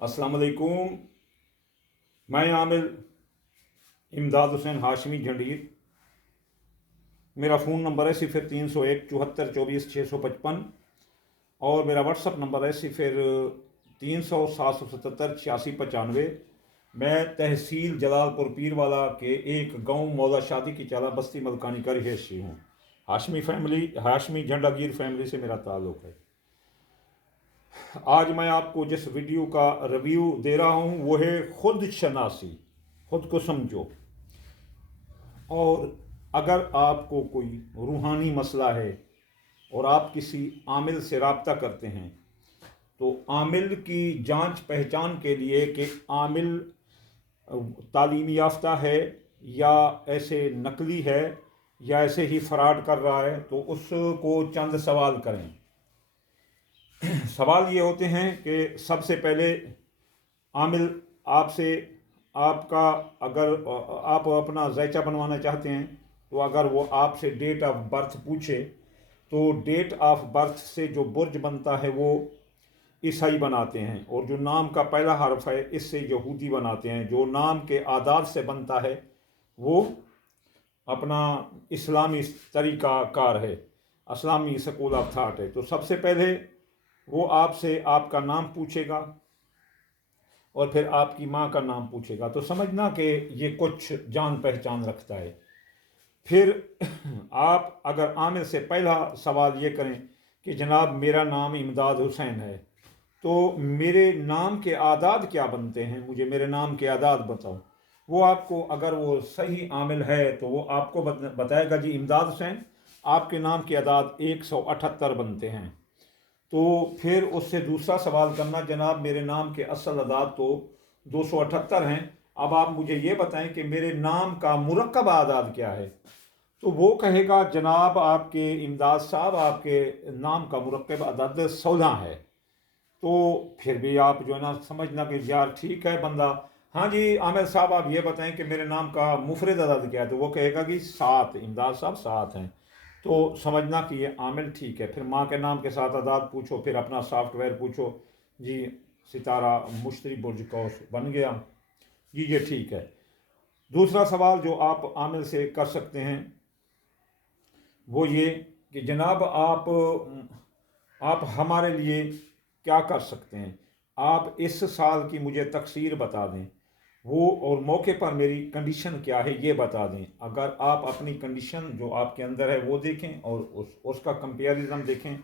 अस्सलाम वालेकुम। मैं आमिर इमदाद हुसैन हाशमी जंडीर। मेरा फ़ोन नंबर है 0301 74 24 655 और मेरा व्हाट्सअप नंबर है 0300 777 86 95। मैं तहसील जलालपुर पीरवाला के एक गांव मौला शादी की चाला बस्ती मलकानी का रिहायशी हूँ। हाशमी झंडागीर फैमिली से मेरा ताल्लुक़ है। आज मैं आपको जिस वीडियो का रिव्यू दे रहा हूँ वो है खुद शनासी, खुद को समझो। और अगर आपको कोई रूहानी मसला है और आप किसी आमिल से रब्ता करते हैं तो आमिल की जांच पहचान के लिए कि आमिल तालीम याफ्ता है या ऐसे नकली है या ऐसे ही फ्रॉड कर रहा है, तो उसको चंद सवाल करें। सवाल ये होते हैं कि सबसे पहले आमिल आपसे आपका अगर आप अपना ज़ायचा बनवाना चाहते हैं तो अगर वो आपसे डेट ऑफ बर्थ पूछे तो डेट ऑफ बर्थ से जो बुर्ज बनता है वो ईसाई बनाते हैं, और जो नाम का पहला हर्फ है इससे यहूदी बनाते हैं। जो नाम के आदाद से बनता है वो अपना इस्लामी तरीक़ा कार है, इस्लामी स्कूल ऑफ थाट है। तो सबसे पहले वो आपसे आपका नाम पूछेगा और फिर आपकी माँ का नाम पूछेगा, तो समझना कि ये कुछ जान पहचान रखता है। फिर आप अगर आमिर से पहला सवाल ये करें कि जनाब मेरा नाम इमदाद हुसैन है, तो मेरे नाम के आदाद क्या बनते हैं, मुझे मेरे नाम के आदाद बताओ। वो आपको, अगर वो सही आमिल है तो वो आपको बताएगा जी इमदाद हुसैन आपके नाम के आदाद 178 बनते हैं। तो फिर उससे दूसरा सवाल करना, जनाब मेरे नाम के असल आदाद तो 278 हैं, अब आप मुझे ये बताएं कि मेरे नाम का मुरक्कब आदाद क्या है। तो वो कहेगा जनाब आपके इमदाद साहब आपके नाम का मुरक्कब आदाद 16 है। तो फिर भी आप जो है ना समझना कि यार ठीक है बंदा, हाँ जी आमिर साहब आप ये बताएं कि मेरे नाम का मुफरद आदाद क्या है। तो वो कहेगा कि 7, इमदाद साहब 7 हैं। तो समझना कि ये आमिल ठीक है। फिर माँ के नाम के साथ आदाद पूछो, फिर अपना सॉफ्टवेयर पूछो, जी सितारा मुश्तरी बुर्ज कौस बन गया जी, ये ठीक है। दूसरा सवाल जो आप आमिल से कर सकते हैं वो ये कि जनाब आप हमारे लिए क्या कर सकते हैं, आप इस साल की मुझे तकसीर बता दें, वो और मौके पर मेरी कंडीशन क्या है ये बता दें। अगर आप अपनी कंडीशन जो आपके अंदर है वो देखें और उसका कंपेरिज़न देखें,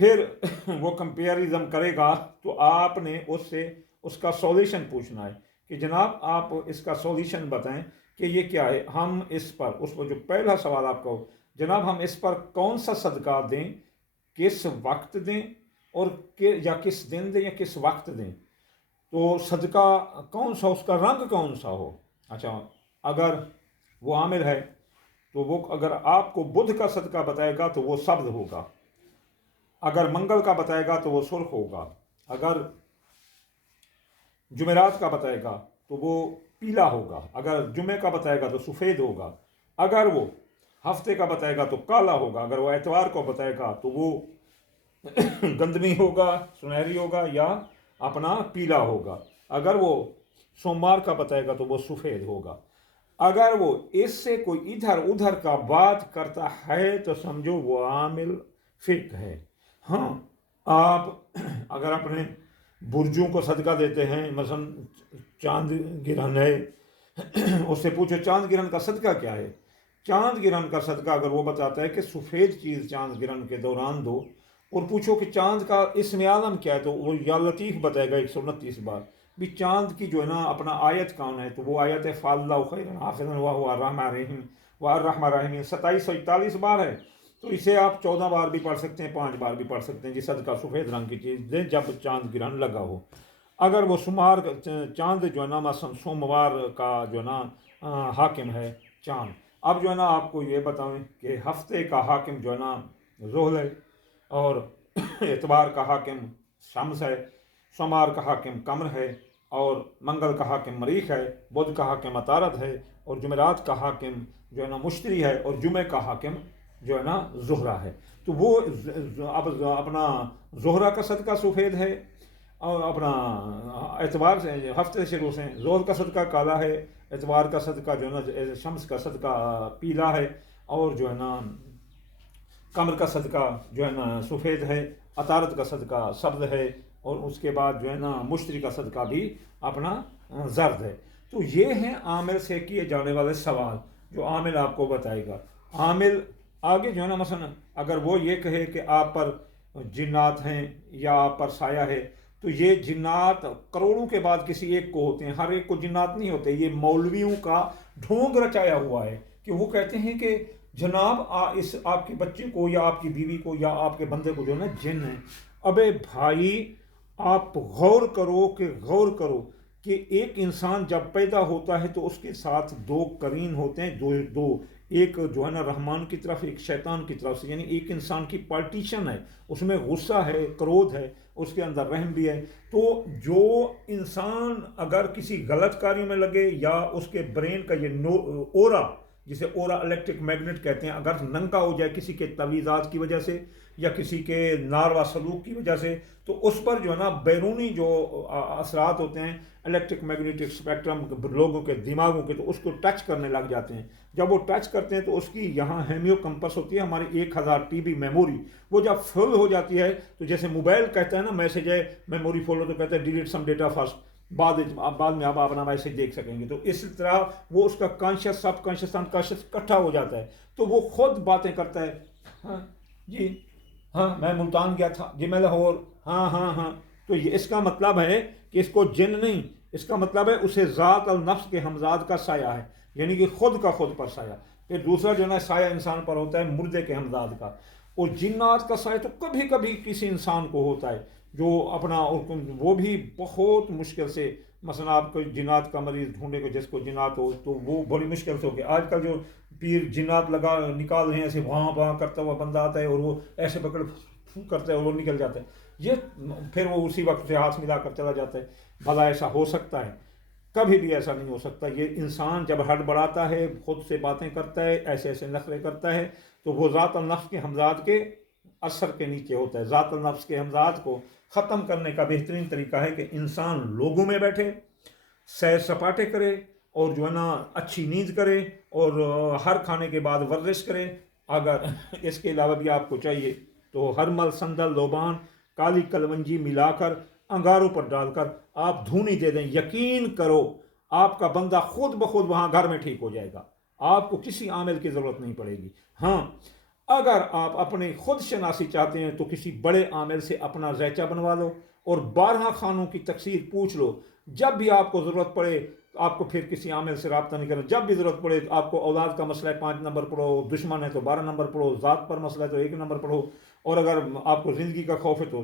फिर वो कंपेरिज़न करेगा तो आपने उससे उसका सॉल्यूशन पूछना है कि जनाब आप इसका सॉल्यूशन बताएं कि ये क्या है। हम इस पर, उस पर जो पहला सवाल आपका हो, जनाब हम इस पर कौन सा सदका दें, किस वक्त दें या किस दिन दें या किस वक्त दें, तो सदका कौन सा, उसका रंग कौन सा हो। अच्छा, अगर वो आमिल है तो वो अगर आपको बुध का सदका बताएगा तो वो सब्ज़ होगा, अगर मंगल का बताएगा तो वो सुर्ख होगा, अगर जुमेरात का बताएगा तो वो पीला होगा, अगर जुमे का बताएगा तो सफ़ेद होगा, अगर वो हफ्ते का बताएगा तो काला होगा, अगर वो एतवार को बताएगा तो वो गंदमी होगा, सुनहरी होगा या अपना पीला होगा, अगर वो सोमवार का बताएगा तो वो सफ़ेद होगा। अगर वो इससे कोई इधर उधर का बात करता है तो समझो वो आमिल फिक है। हाँ, आप अगर अपने बुर्जों को सदका देते हैं, मसलन चांद गिरहन है, उससे पूछो चांद गिरहन का सदका क्या है। चांद गिरहन का सदका अगर वो बताता है कि सफ़ेद चीज़ चांद गिरहन के दौरान दो, और पूछो कि चांद का इसमें आलम क्या है, तो वो या लतीफ़ बताएगा 129 बार। भी चांद की जो है ना अपना आयत कौन है, तो वो आयत है फ़ाल्लाहु खैरन हाफ़िज़न व हुवा अर्रहमानुर रहीम व अर्रहमानुर रहीम 2741 बार है। तो इसे आप 14 बार भी पढ़ सकते हैं, 5 बार भी पढ़ सकते हैं जी। सदका सफ़ेद रंग की चीज़ दें जब चांद गिरहन लगा हो। अगर वो शुमार चांद जो है ना मसलन सोमवार का जो है ना हाकिम है चांद, अब जो है ना आपको ये बताएं कि हफ्ते का हाकिम जो है ना ज़ुहल है, और एतवार का हाकिम शम्स है, सोमवार का हाकिम कमर है, और मंगल का हाकिम मरीख है, बुध का हाकिम अतारद है, और जुमेरात का हाकिम जो है ना मुश्तरी है, और जुमे का हाकिम जो है ना ज़ुहरा है। तो वो अब अपना ज़ुहरा का सदका सफ़ेद है, اور اپنا اتوار سے ہفتے سے شروع سے زور کا صدقہ کالا ہے، اتوار کا صدقہ جو ہے نا شمس کا صدقہ پیلا ہے، اور جو ہے نا کمر کا صدقہ جو ہے نا سفید ہے، عطارد کا صدقہ سبز ہے، اور اس کے بعد جو ہے نا مشتری کا صدقہ بھی اپنا زرد ہے۔ تو یہ ہیں عامل سے کیے جانے والے سوال جو عامل آپ کو بتائے گا۔ عامل آگے جو ہے نا مثلا اگر وہ یہ کہے کہ آپ پر جنات ہیں یا آپ پر سایہ ہے، تو یہ جنات کروڑوں کے بعد کسی ایک کو ہوتے ہیں، ہر ایک کو جنات نہیں ہوتے۔ یہ مولویوں کا ڈھونگ رچایا ہوا ہے کہ وہ کہتے ہیں کہ جناب اس آپ کے بچے کو یا آپ کی بیوی کو یا آپ کے بندے کو جو ہے نا جن ہے۔ ابے بھائی آپ غور کرو کہ ایک انسان جب پیدا ہوتا ہے تو اس کے ساتھ دو قرین ہوتے ہیں، دو ایک جو ہے نا رحمان کی طرف، ایک شیطان کی طرف سے، یعنی ایک انسان کی پارٹیشن ہے، اس میں غصہ ہے، کرودھ ہے، اس کے اندر رحم بھی ہے۔ تو جو انسان اگر کسی غلط کاریوں میں لگے یا اس کے برین کا یہ اورا، جسے اورا الیکٹرک میگنیٹ کہتے ہیں، اگر ننگا ہو جائے کسی کے تویزات کی وجہ سے یا کسی کے ناروا سلوک کی وجہ سے، تو اس پر جو ہے نا بیرونی جو اثرات ہوتے ہیں الیکٹرک میگنیٹک اسپیکٹرم لوگوں کے دماغوں کے، تو اس کو ٹچ کرنے لگ جاتے ہیں۔ جب وہ ٹچ کرتے ہیں تو اس کی یہاں ہیمیو کمپس ہوتی ہے، ہماری 1000 TB میموری، وہ جب فل ہو جاتی ہے تو جیسے موبائل کہتا ہے نا میسج ہے میموری فل ہو تو کہتا ہے ڈیلیٹ سم ڈیٹا فرسٹ، بعد میں آپ اپنا میسج دیکھ سکیں گے۔ تو اس طرح وہ اس کا کانشیس، سب کانشیس، انکانشیس اکٹھا ہو جاتا ہے، تو وہ خود باتیں کرتا ہے۔ ہاں جی، ہاں میں ملتان گیا تھا جی، میں لاہور، ہاں ہاں ہاں۔ تو یہ اس کا مطلب ہے کہ اس کو جن نہیں، اس کا مطلب ہے اسے ذات النفس کے ہمزاد کا سایہ ہے، یعنی کہ خود کا خود پر سایہ۔ پھر دوسرا جو ہے نا سایہ انسان پر ہوتا ہے مردے کے ہمزاد کا، اور جنات کا سایہ تو کبھی کبھی کسی انسان کو ہوتا ہے جو اپنا، وہ بھی بہت مشکل سے، مثلا آپ کو جنات کا مریض ڈھونڈے کو جس کو جنات ہو تو وہ بڑی مشکل سے ہو گیا۔ آج کل جو پیر جنات لگا نکال رہے ہیں، ایسے وہاں وہاں کرتا ہوا بندہ آتا ہے اور وہ ایسے پکڑ کرتا ہے اور وہ نکل جاتا ہے، یہ پھر وہ اسی وقت سے ہاتھ ملا کر چلا جاتا ہے۔ بھلا ایسا ہو سکتا ہے؟ کبھی بھی ایسا نہیں ہو سکتا۔ یہ انسان جب ہڑبڑاتا ہے، خود سے باتیں کرتا ہے، ایسے ایسے نخرے کرتا ہے، تو وہ ذات النفس کے ہمزاد کے اثر کے نیچے ہوتا ہے۔ ذات النفس کے ہمزاد کو ختم کرنے کا بہترین طریقہ ہے کہ انسان لوگوں میں بیٹھے، سیر سپاٹے کرے، اور جو ہے نا اچھی نیند کرے، اور ہر کھانے کے بعد ورزش کرے۔ اگر اس کے علاوہ بھی آپ کو چاہیے تو ہرمل، سندل، لوبان، کالی کلونجی ملا کر انگاروں پر ڈال کر آپ دھونی دے دیں، یقین کرو آپ کا بندہ خود بخود وہاں گھر میں ٹھیک ہو جائے گا، آپ کو کسی عامل کی ضرورت نہیں پڑے گی۔ ہاں اگر آپ اپنی خود شناسی چاہتے ہیں تو کسی بڑے عامل سے اپنا ذائچہ بنوا لو اور 12 خانوں کی تقسیر پوچھ لو۔ جب بھی آپ کو ضرورت پڑے آپ کو پھر کسی عامل سے رابطہ نہیں کرنا۔ جب بھی ضرورت پڑے آپ کو اولاد کا مسئلہ ہے 5 نمبر پڑھو، دشمن ہے تو 12 نمبر پڑھو، ذات پر مسئلہ ہے تو 1 نمبر پڑھو، اور اگر آپ کو زندگی کا خوف ہے تو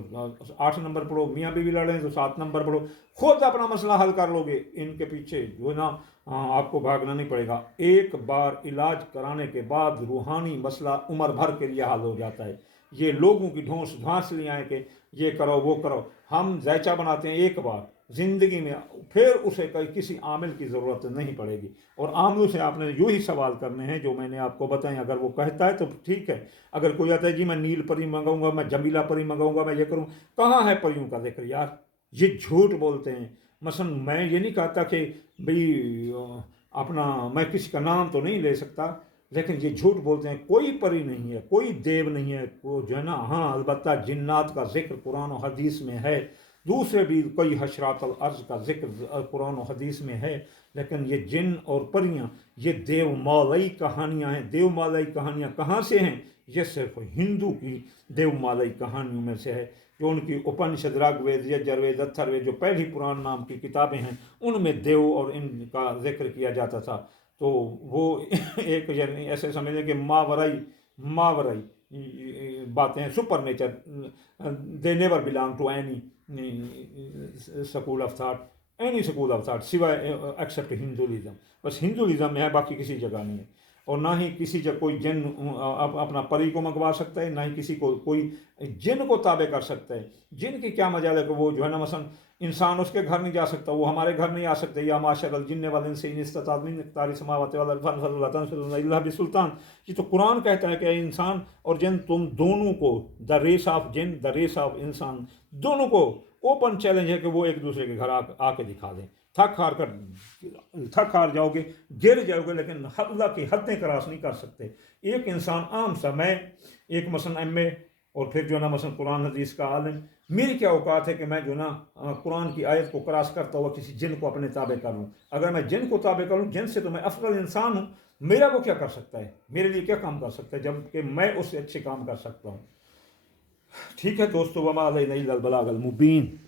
8 نمبر پڑھو، میاں بیوی لڑیں تو 7 نمبر پڑھو، خود اپنا مسئلہ حل کر لو گے۔ ان کے پیچھے جو ہے نا آپ کو بھاگنا نہیں پڑے گا۔ ایک بار علاج کرانے کے بعد روحانی مسئلہ عمر بھر کے لیے حل ہو جاتا ہے۔ یہ لوگوں کی ڈھونس دھانس لے آئے کہ یہ کرو وہ کرو، ہم ذائچہ بناتے ہیں ایک بار زندگی میں، پھر اسے کسی عامل کی ضرورت نہیں پڑے گی۔ اور عاملوں سے آپ نے یوں ہی سوال کرنے ہیں جو میں نے آپ کو بتائیں۔ اگر وہ کہتا ہے تو ٹھیک ہے، اگر کوئی آتا ہے جی میں نیل پری منگاؤں گا، میں جمیلہ پری منگاؤں گا، میں یہ کروں، کہاں ہے پریوں کا ذکر یار؟ یہ جھوٹ بولتے ہیں۔ مثلا میں یہ نہیں کہتا کہ بھئی اپنا میں کسی کا نام تو نہیں لے سکتا، لیکن یہ جھوٹ بولتے ہیں، کوئی پری نہیں ہے، کوئی دیو نہیں ہے، وہ جو ہے نا ہاں البتہ جنات کا ذکر قرآن و حدیث میں ہے، دوسرے بھی کئی حشرات الارض کا ذکر قرآن و حدیث میں ہے، لیکن یہ جن اور پریاں یہ دیو مالائی کہانیاں ہیں۔ دیو مالائی کہانیاں کہاں سے ہیں؟ یہ صرف ہندو کی دیو مالائی کہانیوں میں سے ہے، جو ان کی اپنشد، رگ وید، یجروید، اتھروید، جو پہلی پران نام کی کتابیں ہیں، ان میں دیو اور ان کا ذکر کیا جاتا تھا۔ تو وہ ایک ایسے سمجھیں کہ ماورائی باتیں، super nature, they never belong to any school of thought, سوائے ایکسیپٹ ہندوازم۔ بس ہندوازم میں ہے، باقی کسی جگہ نہیں ہے۔ اور نہ ہی کسی جگہ کوئی جن اپنا پری کو منگوا سکتا ہے، نہ ہی کسی کو کوئی जिन को ताबे कर सकता है। जिन की क्या मजाल है कि वो जो है ना मसलन इंसान उसके घर नहीं जा सकता, वो हमारे घर नहीं आ सकते। या माशरल जिन्न वल इंस इन इस्तताअत मिन इक़तारि समावाति वल अर्ज़ फला तंफुज़ूना इल्ला बिसुल्तान। ये तो कुरान कहता है कि इंसान और जिन तुम दोनों को, द रेस ऑफ जिन, द रेस ऑफ इंसान, दोनों को ओपन चैलेंज है कि वो एक दूसरे के घर आके दिखा दें। थक हार जाओगे, गिर जाओगे, लेकिन अल्लाह की हदें क्रॉस नहीं कर सकते। एक इंसान आम सा, मैं एक मसलन एमए और फिर जो ना मसलन कुरान हदीस का आलिम, मेरी क्या औकात है कि मैं जो ना कुरान की आयत को क्रॉस करता हुआ किसी जिन को अपने ताबे कर लूँ। अगर मैं जिन को ताबे कर लूँ, जिन से तो मैं अफजल इंसान हूँ, मेरा वो क्या कर सकता है, मेरे लिए क्या काम कर सकता है, जबकि मैं उससे अच्छे काम कर सकता हूँ। ठीक है दोस्तों, वमा अलैना इल्लल बलागुल मुबीन।